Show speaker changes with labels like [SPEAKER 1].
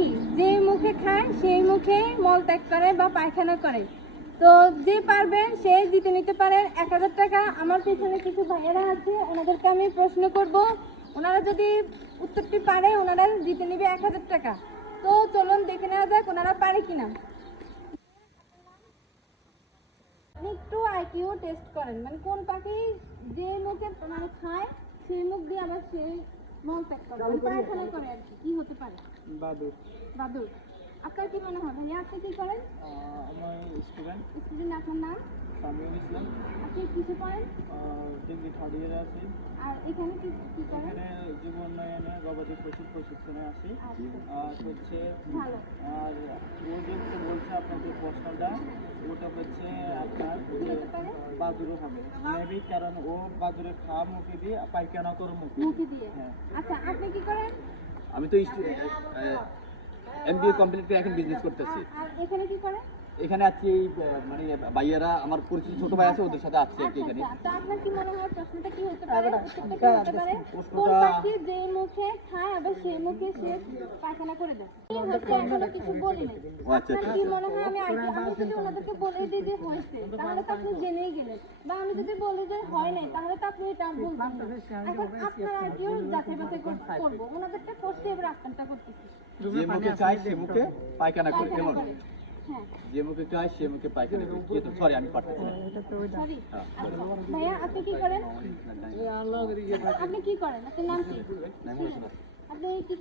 [SPEAKER 1] কি? যে মুখে খায়, সেই মুখে মল ত্যাগ করে বা পায়খানা করে। তো যে পারবেন সে জিতে নিতে পারেন এক হাজার টাকা আমার পিছনে কিছু ভাইয়েরা আছে, ওনাদেরকে আমি প্রশ্ন করব। ওনারা যদি উত্তরটি পারে, ওনারা জিতে নেবে এক হাজার টাকা। তো চলুন দেখে নেওয়া যাক ওনারা পারে কিনা। একটু আইকিউ টেস্ট করেন। মানে কোন পাখি যে মুখে মানে খায়, সেই মুখ দিয়ে আবার সেই মল ত্যাগ করে। মানে পায়খানা করে আর কি কি হতে পারে?
[SPEAKER 2] বাদুর
[SPEAKER 1] বাদুর আপনার কি মনে হয়? ভাইয়া আপনি কি করেন?
[SPEAKER 2] আমার স্টুডেন্ট
[SPEAKER 1] স্টুডেন্ট আপনার নাম?
[SPEAKER 2] সামিউল ইসলাম।
[SPEAKER 1] আপনি
[SPEAKER 2] ডিগ্রি থার্ড ইয়ারে আছি।
[SPEAKER 1] আর এখানে কি কি করেন?
[SPEAKER 2] এখানে যুব উন্নয়নে গবাদি প্রশিক্ষণে আছি।
[SPEAKER 1] আচ্ছা
[SPEAKER 2] আর হচ্ছে আর ও যে বলছে আপনার যে প্রশ্নটা ওটা হচ্ছে আপনার
[SPEAKER 1] হতে
[SPEAKER 2] হবে। মেবি কারণ ও বাজুরে খাওয়া মুখে দিয়ে পায়খানা করে মুখে
[SPEAKER 1] মুখে দিয়ে?
[SPEAKER 2] হ্যাঁ।
[SPEAKER 1] আচ্ছা আপনি কি করেন?
[SPEAKER 3] আমি তো এমবিএ কমপ্লিট করে এখন বিজনেস করতেছি।
[SPEAKER 1] আর এখানে কি করেন?
[SPEAKER 3] এখানে আছি এই, মানে ভাইয়েরা আমার পরিচিত ছোট ভাই আছে ওদের সাথে আছি আর কি
[SPEAKER 1] আচ্ছা
[SPEAKER 3] এখানে।
[SPEAKER 1] আচ্ছা তো আপনার কি মনে হয় প্রশ্নটা কি হতে পারে? উত্তরটা কি হতে পারে? কোন পাখি যে মুখে খায় আবার সেই মুখে সে পায়খানা করে দেয়? কি হচ্ছে এখনও কিছু বলি নাই।
[SPEAKER 3] আচ্ছা,
[SPEAKER 1] আপনার কি মনে হয় আমি আগে আমি যদি ওনাদেরকে বলে দিই যে হয়েছে তাহলে তো আপনি জেনেই গেলেন। বা আমি যদি বলি যে হয় নাই তাহলে তো আপনি এটা বলবেন এখন আপনার আর কেউ যাচাই বাছাই করব ওনাদেরটা করতে এবার আপনারটা করতেছি।
[SPEAKER 3] যে মুখে চাই সে মুখে পায়খানা করে কেমন
[SPEAKER 1] করে। হ্যাঁ
[SPEAKER 3] যে মুখে চাই সে মুখে পায়খানা তো সরি আমি পারতেছি না।
[SPEAKER 1] সরি আচ্ছা ভাইয়া আপনি কি করেন? আপনি কি করেন? আপনার নাম কি। আপনি কি